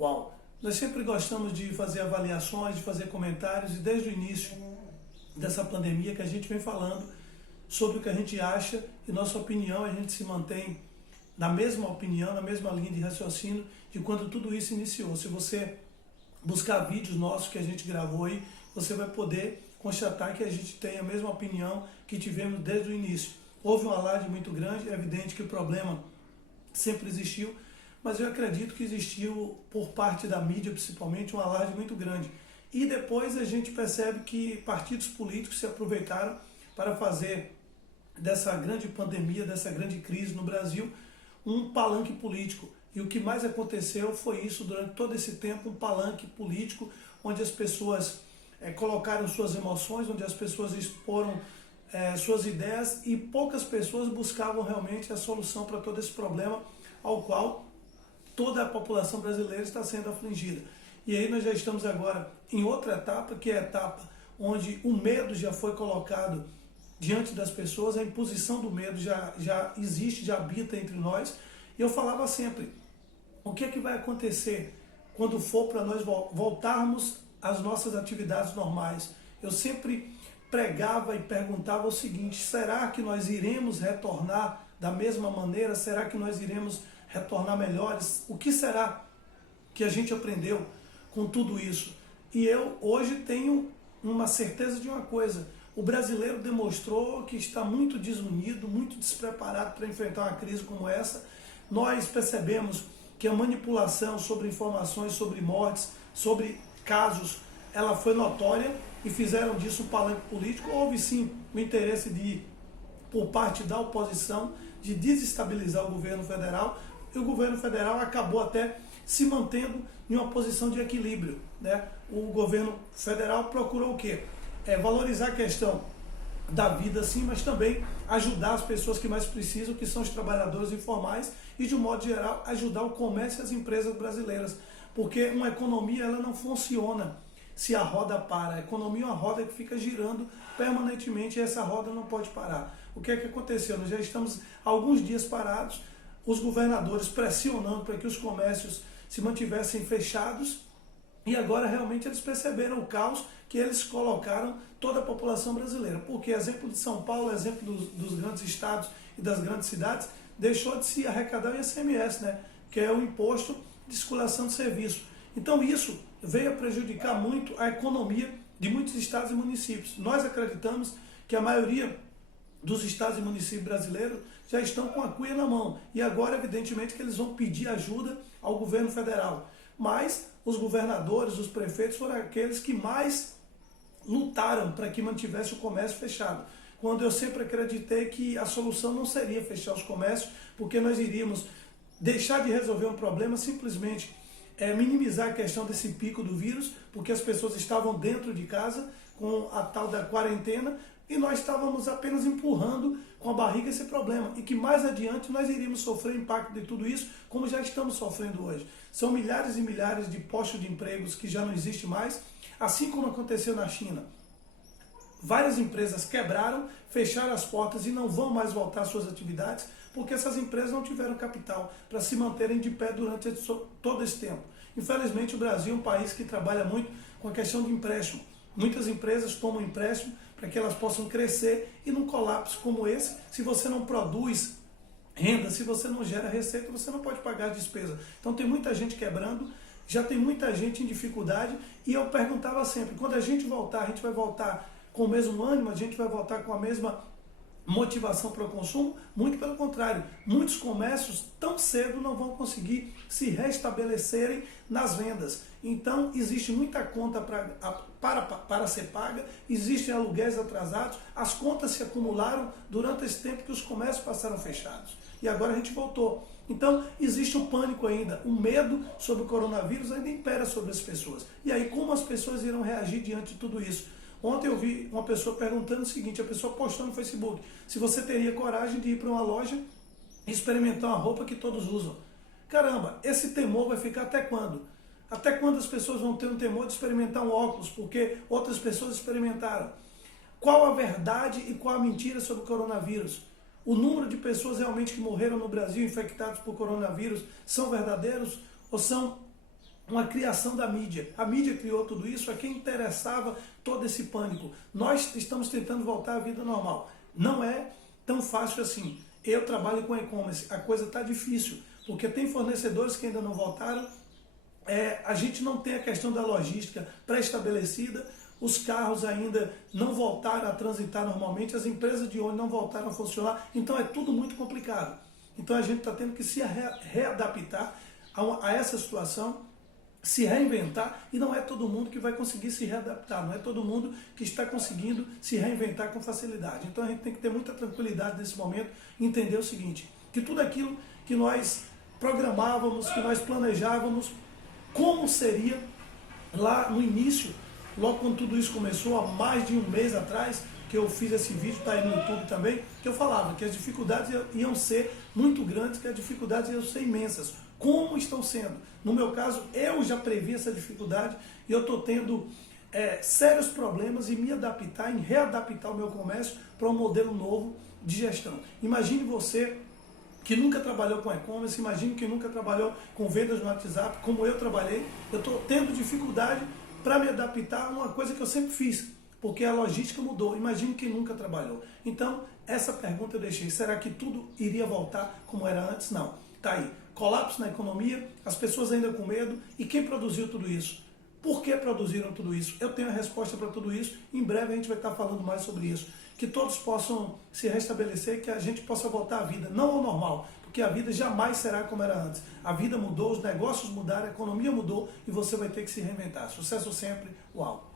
Uau! Nós sempre gostamos de fazer avaliações, de fazer comentários, e desde o início dessa pandemia que a gente vem falando sobre o que a gente acha e nossa opinião, a gente se mantém na mesma opinião, na mesma linha de raciocínio de quando tudo isso iniciou. Se você buscar vídeos nossos que a gente gravou aí, você vai poder constatar que a gente tem a mesma opinião que tivemos desde o início. Houve um alarde muito grande, é evidente que o problema sempre existiu, mas eu acredito que existiu, por parte da mídia principalmente, um alarde muito grande. E depois a gente percebe que partidos políticos se aproveitaram para fazer dessa grande pandemia, dessa grande crise no Brasil, um palanque político. E o que mais aconteceu foi isso durante todo esse tempo, um palanque político, onde as pessoas colocaram suas emoções, onde as pessoas exporam suas ideias, e poucas pessoas buscavam realmente a solução para todo esse problema ao qual toda a população brasileira está sendo afligida. E aí nós já estamos agora em outra etapa, que é a etapa onde o medo já foi colocado diante das pessoas, a imposição do medo já existe, já habita entre nós. E eu falava sempre, o que é que vai acontecer quando for para nós voltarmos às nossas atividades normais? Eu sempre pregava e perguntava o seguinte: será que nós iremos retornar da mesma maneira? Será que nós iremos retornar melhores? O que será que a gente aprendeu com tudo isso? E eu hoje tenho uma certeza de uma coisa: o brasileiro demonstrou que está muito desunido, muito despreparado para enfrentar uma crise como essa. Nós percebemos que a manipulação sobre informações, sobre mortes, sobre casos, ela foi notória, e fizeram disso um palanque político. Houve sim o interesse por parte da oposição, de desestabilizar o governo federal, e o governo federal acabou até se mantendo em uma posição de equilíbrio, né? O governo federal procurou o quê? Valorizar a questão da vida, sim, mas também ajudar as pessoas que mais precisam, que são os trabalhadores informais, e de um modo geral ajudar o comércio e as empresas brasileiras, porque uma economia ela não funciona se a roda para. A economia é uma roda que fica girando permanentemente, e essa roda não pode parar. O que é que aconteceu? Nós já estamos há alguns dias parados, os governadores pressionando para que os comércios se mantivessem fechados, e agora realmente eles perceberam o caos que eles colocaram toda a população brasileira. Porque exemplo de São Paulo, exemplo dos grandes estados e das grandes cidades, deixou de se arrecadar o ICMS, né? Que é o imposto de circulação de serviço. Então isso veio a prejudicar muito a economia de muitos estados e municípios. Nós acreditamos que a maioria dos estados e municípios brasileiros já estão com a cuia na mão, e agora evidentemente que eles vão pedir ajuda ao governo federal. Mas os governadores, os prefeitos foram aqueles que mais lutaram para que mantivesse o comércio fechado, quando eu sempre acreditei que a solução não seria fechar os comércios, porque nós iríamos deixar de resolver um problema, simplesmente minimizar a questão desse pico do vírus, porque as pessoas estavam dentro de casa com a tal da quarentena, e nós estávamos apenas empurrando com a barriga esse problema, e que mais adiante nós iríamos sofrer o impacto de tudo isso, como já estamos sofrendo hoje. São milhares e milhares de postos de empregos que já não existem mais, assim como aconteceu na China. Várias empresas quebraram, fecharam as portas e não vão mais voltar às suas atividades, porque essas empresas não tiveram capital para se manterem de pé durante todo esse tempo. Infelizmente, o Brasil é um país que trabalha muito com a questão de empréstimo. Muitas empresas tomam empréstimo para que elas possam crescer, e num colapso como esse, se você não produz renda, se você não gera receita, você não pode pagar a despesa. Então tem muita gente quebrando, já tem muita gente em dificuldade, e eu perguntava sempre, quando a gente voltar, a gente vai voltar com o mesmo ânimo, a gente vai voltar com a mesma motivação para o consumo? Muito pelo contrário, muitos comércios tão cedo não vão conseguir se restabelecerem nas vendas. Então existe muita conta para ser paga, existem aluguéis atrasados, as contas se acumularam durante esse tempo que os comércios passaram fechados. E agora a gente voltou. Então existe o pânico ainda, o medo sobre o coronavírus ainda impera sobre as pessoas. E aí como as pessoas irão reagir diante de tudo isso? Ontem eu vi uma pessoa perguntando o seguinte, a pessoa postou no Facebook, se você teria coragem de ir para uma loja e experimentar uma roupa que todos usam. Caramba, esse temor vai ficar até quando? Até quando as pessoas vão ter um temor de experimentar um óculos, porque outras pessoas experimentaram? Qual a verdade e qual a mentira sobre o coronavírus? O número de pessoas realmente que morreram no Brasil infectadas por coronavírus são verdadeiros ou são uma criação da mídia. A mídia criou tudo isso, a quem interessava todo esse pânico. Nós estamos tentando voltar à vida normal. Não é tão fácil assim. Eu trabalho com e-commerce, a coisa está difícil, porque tem fornecedores que ainda não voltaram, a gente não tem a questão da logística pré-estabelecida, os carros ainda não voltaram a transitar normalmente, as empresas de ônibus não voltaram a funcionar, então é tudo muito complicado. Então a gente está tendo que se readaptar a essa situação, se reinventar, e não é todo mundo que vai conseguir se readaptar, não é todo mundo que está conseguindo se reinventar com facilidade. Então a gente tem que ter muita tranquilidade nesse momento e entender o seguinte, que tudo aquilo que nós programávamos, que nós planejávamos, como seria lá no início, logo quando tudo isso começou, há mais de um mês atrás, que eu fiz esse vídeo, está aí no YouTube também, que eu falava que as dificuldades iam ser muito grandes, que as dificuldades iam ser imensas. Como estão sendo? No meu caso, eu já previ essa dificuldade e eu estou tendo sérios problemas em me adaptar, em readaptar o meu comércio para um modelo novo de gestão. Imagine você que nunca trabalhou com e-commerce, imagine que nunca trabalhou com vendas no WhatsApp, como eu trabalhei, eu estou tendo dificuldade para me adaptar a uma coisa que eu sempre fiz, porque a logística mudou. Imagine quem nunca trabalhou. Então, essa pergunta eu deixei. Será que tudo iria voltar como era antes? Não. Está aí. Colapso na economia, as pessoas ainda com medo. E quem produziu tudo isso? Por que produziram tudo isso? Eu tenho a resposta para tudo isso. Em breve a gente vai estar falando mais sobre isso. Que todos possam se restabelecer, que a gente possa voltar à vida, não ao normal, porque a vida jamais será como era antes. A vida mudou, os negócios mudaram, a economia mudou e você vai ter que se reinventar. Sucesso sempre, uau!